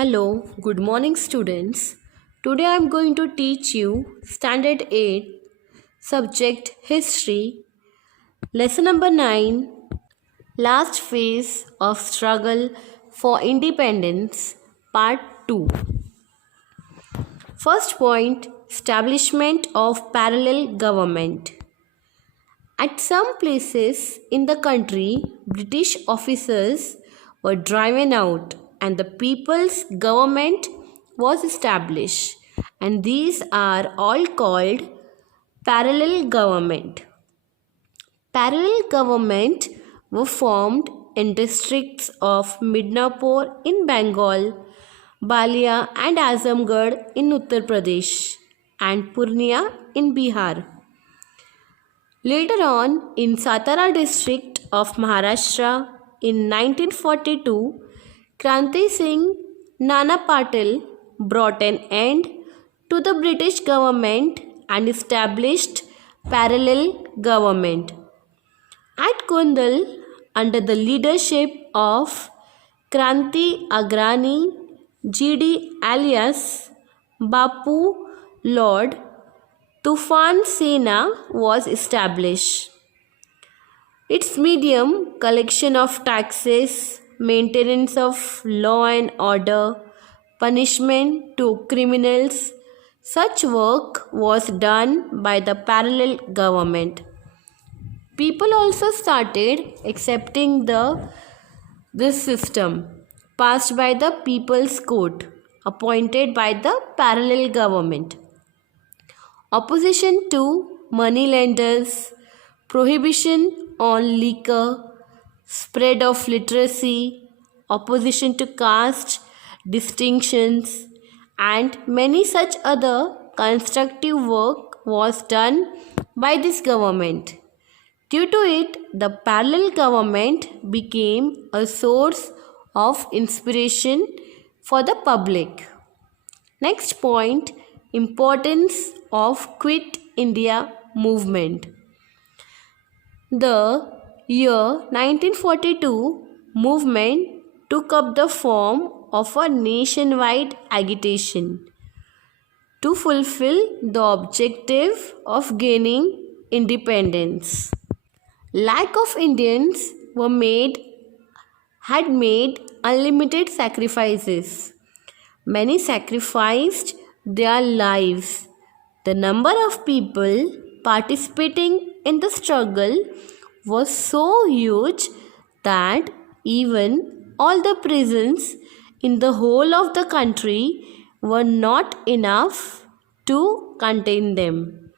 Hello, good morning students. Today I am going to teach you Standard 8 subject History, lesson number 9, last phase of struggle for independence, part 2. First point, establishment of parallel government. At some places in the country, British officers were driven out and the people's government was established, and these are all called parallel government. Parallel government were formed in districts of Midnapore in Bengal, Balia and Azamgarh in Uttar Pradesh, and Purnia in Bihar. Later on, in Satara district of Maharashtra in 1942, Kranti Singh Nana Patil brought an end to the British government and established parallel government. At Kundal, under the leadership of Kranti Agrani GD alias Bapu Lord, Tufan Sena was established. Its medium, collection of taxes, maintenance of law and order, punishment to criminals, such work was done by the parallel government. People also started accepting this system passed by the People's Court, appointed by the parallel government. Opposition to moneylenders, prohibition on liquor, spread of literacy, opposition to caste distinctions, and many such other constructive work was done by this government. Due to it, the parallel government became a source of inspiration for the public. Next point, importance of Quit India movement. The year 1942 movement took up the form of a nationwide agitation to fulfill the objective of gaining independence. Lack of Indians had made unlimited sacrifices. Many sacrificed their lives. The number of people participating in the struggle was so huge that even all the prisons in the whole of the country were not enough to contain them.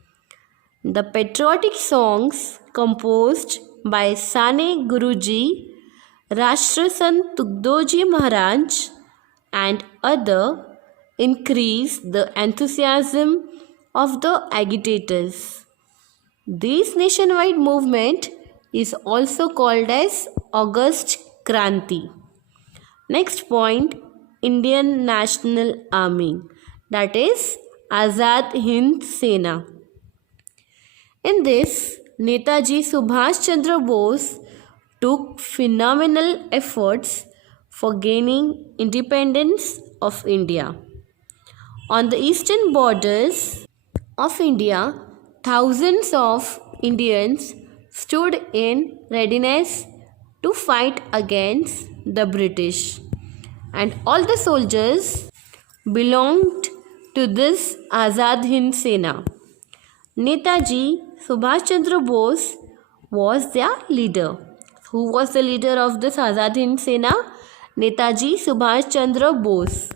The patriotic songs composed by Sane Guruji, Rashtrasant Tugdoji Maharaj and other increased the enthusiasm of the agitators. This nationwide movement is also called as August Kranti. Next point, Indian National Army, that is Azad Hind Sena. In this, Netaji Subhash Chandra Bose took phenomenal efforts for gaining independence of India. On the eastern borders of India, thousands of Indians stood in readiness to fight against the British, and all the soldiers belonged to this Azad Hind Sena. Netaji Subhash Chandra Bose was their leader. Who was the leader of this Azad Hind Sena? Netaji Subhash Chandra Bose.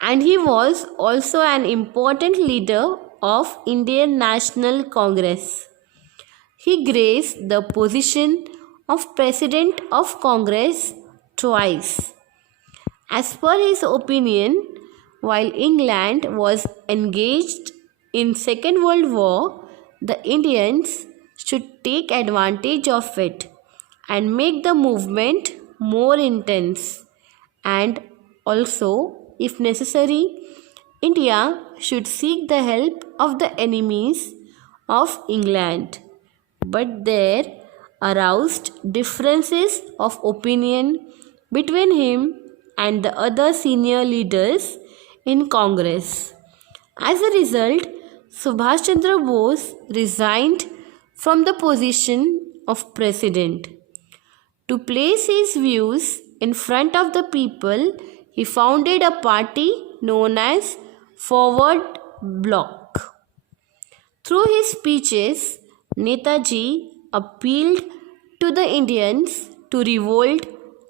And he was also an important leader of Indian National Congress. He graced the position of President of Congress twice. As per his opinion, while England was engaged in Second World War, the Indians should take advantage of it and make the movement more intense, and also, if necessary, India should seek the help of the enemies of England. But there aroused differences of opinion between him and the other senior leaders in Congress. As a result, Subhash Chandra Bose resigned from the position of president. To place his views in front of the people, he founded a party known as Forward Bloc. Through his speeches, Netaji appealed to the Indians to revolt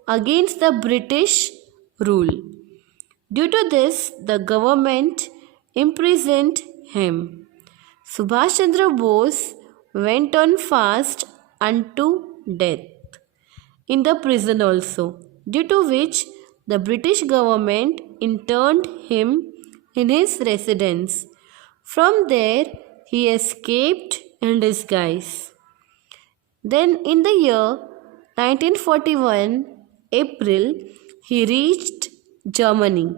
against the British rule. Due to this, the government imprisoned him. Subhash Chandra Bose went on fast unto death in the prison also, due to which the British government interned him in his residence. From there, he escaped in disguise. Then, in the year 1941, April, he reached Germany.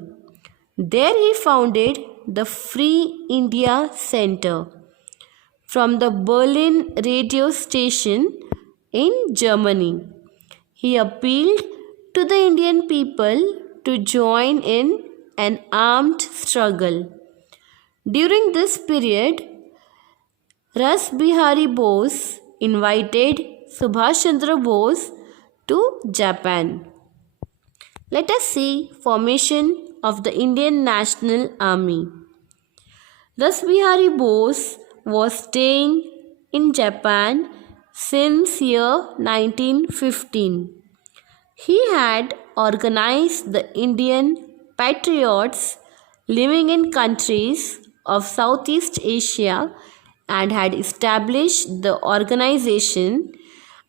There, he founded the Free India Center from the Berlin radio station in Germany. He appealed to the Indian people to join in an armed struggle. During this period, Ras Bihari Bose invited Subhash Chandra Bose to Japan. Let us see formation of the Indian National Army. Ras Bihari Bose was staying in Japan since year 1915. He had organized the Indian patriots living in countries of Southeast Asia and had established the organization,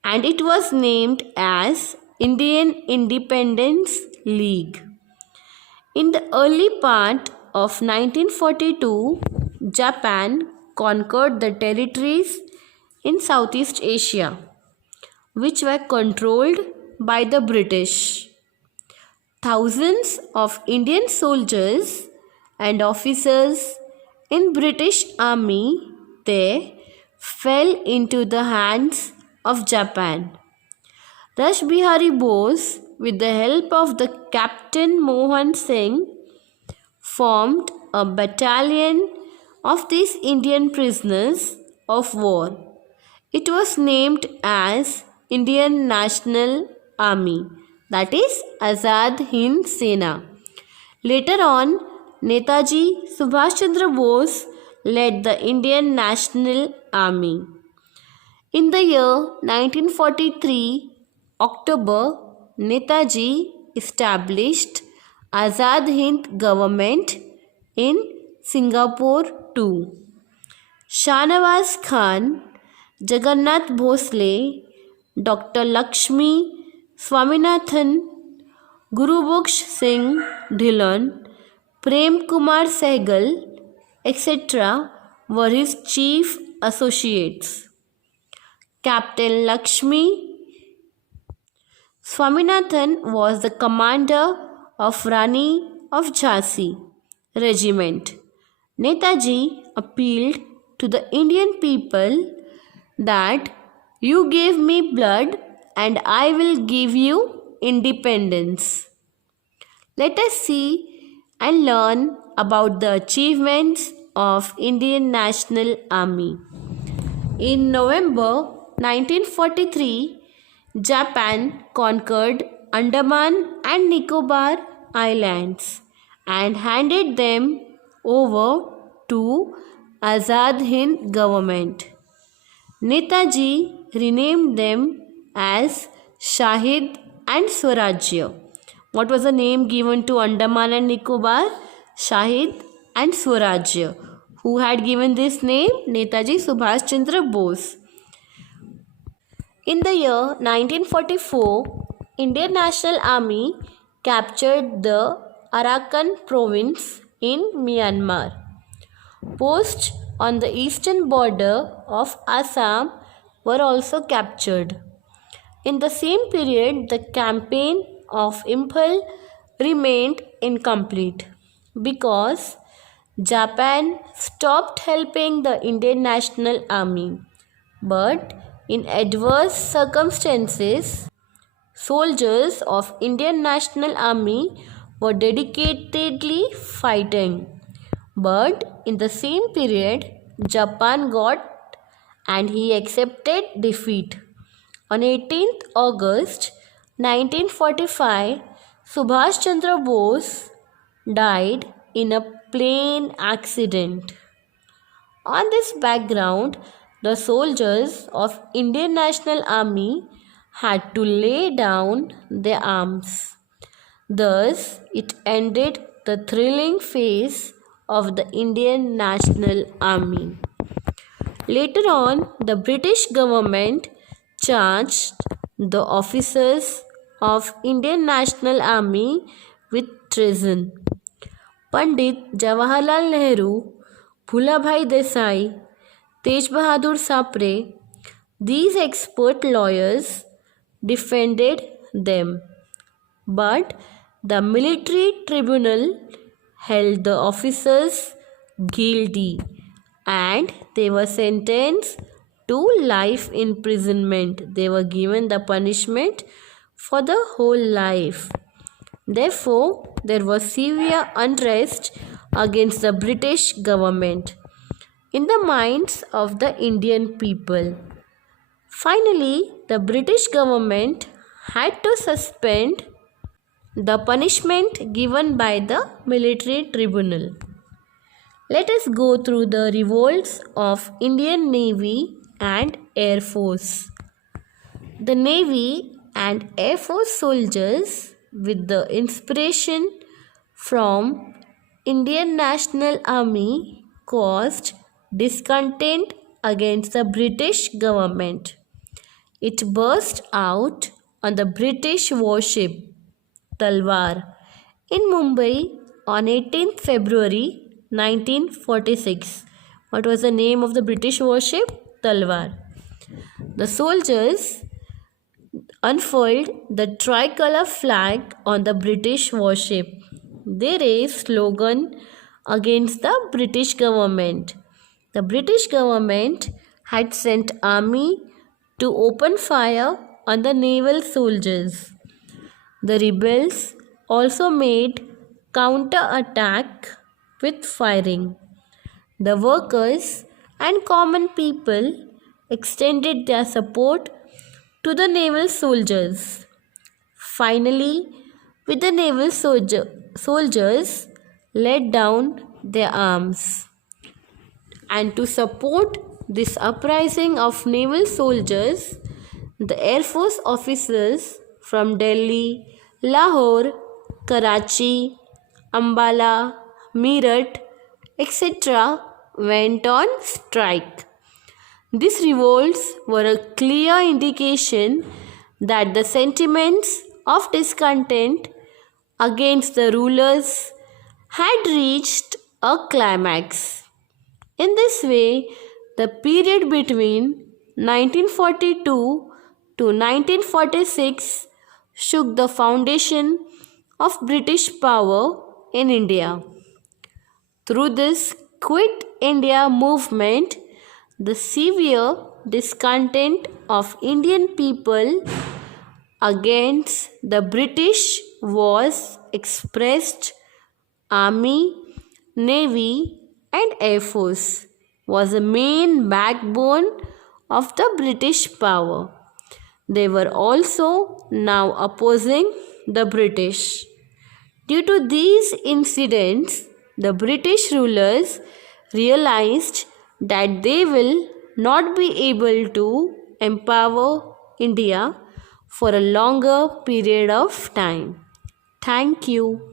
and it was named as Indian Independence League. In the early part of 1942, Japan conquered the territories in Southeast Asia, which were controlled by the British. Thousands of Indian soldiers and officers in British Army there fell into the hands of Japan. Rash Bihari Bose, with the help of the Captain Mohan Singh, formed a battalion of these Indian prisoners of war. It was named as Indian National Army, that is Azad Hind Sena. Later on, Netaji Subhash Chandra Bose led the Indian National Army. In the year 1943, October, Netaji established Azad Hind government in Singapore too. Shahnawaz Khan, Jagannath Bhosle, Dr. Lakshmi Swaminathan, Guru Buksh Singh Dhillon, Prem Kumar Sehgal, etc. were his chief associates. Captain Lakshmi Swaminathan was the commander of Rani of Jhansi regiment. Netaji appealed to the Indian people that you gave me blood and I will give you independence. Let us see and learn about the achievements of Indian National Army. In November 1943, Japan conquered Andaman and Nicobar Islands and handed them over to Azad Hind government. Netaji renamed them as Shahid and Swarajya. What was the name given to Andaman and Nicobar? Shahid and Swarajya. Who had given this name? Netaji Subhash Chandra Bose. In the year 1944, Indian National Army captured the Arakan province in Myanmar. Posts on the eastern border of Assam were also captured. In the same period, the campaign of Imphal remained incomplete because Japan stopped helping the Indian National Army. But in adverse circumstances, soldiers of Indian National Army were dedicatedly fighting. But in the same period, Japan got and he accepted defeat. On 18th August 1945, Subhash Chandra Bose died in a plane accident. On this background, the soldiers of Indian National Army had to lay down their arms. Thus, it ended the thrilling phase of the Indian National Army. Later on, the British government charged the officers of Indian National Army with treason. Pandit Jawaharlal Nehru, Bhulabhai Desai, Tej Bahadur Sapre, these expert lawyers defended them. But the military tribunal held the officers guilty and they were sentenced to life imprisonment. They were given the punishment for the whole life. Therefore, there was severe unrest against the British government in the minds of the Indian people. Finally, the British government had to suspend the punishment given by the military tribunal. Let us go through the revolts of Indian Navy and Air Force. The Navy and Air Force soldiers, with the inspiration from Indian National Army, caused discontent against the British government. It burst out on the British warship Talwar in Mumbai on 18th February 1946. What was the name of the British warship? Talwar. The soldiers unfurled the tricolour flag on the British warship. They raised slogan against the British government. The British government had sent army to open fire on the naval soldiers. The rebels also made counter-attack with firing. The workers and common people extended their support to the naval soldiers. Finally, with the naval soldiers laid down their arms. And to support this uprising of naval soldiers, the Air Force officers from Delhi, Lahore, Karachi, Ambala, Meerut, etc. went on strike. These revolts were a clear indication that the sentiments of discontent against the rulers had reached a climax. In this way, the period between 1942 to 1946 shook the foundation of British power in India. Through this Quit India movement, the severe discontent of Indian people against the British was expressed. Army, Navy and Air Force was the main backbone of the British power. They were also now opposing the British. Due to these incidents, the British rulers realized that they will not be able to empower India for a longer period of time. Thank you.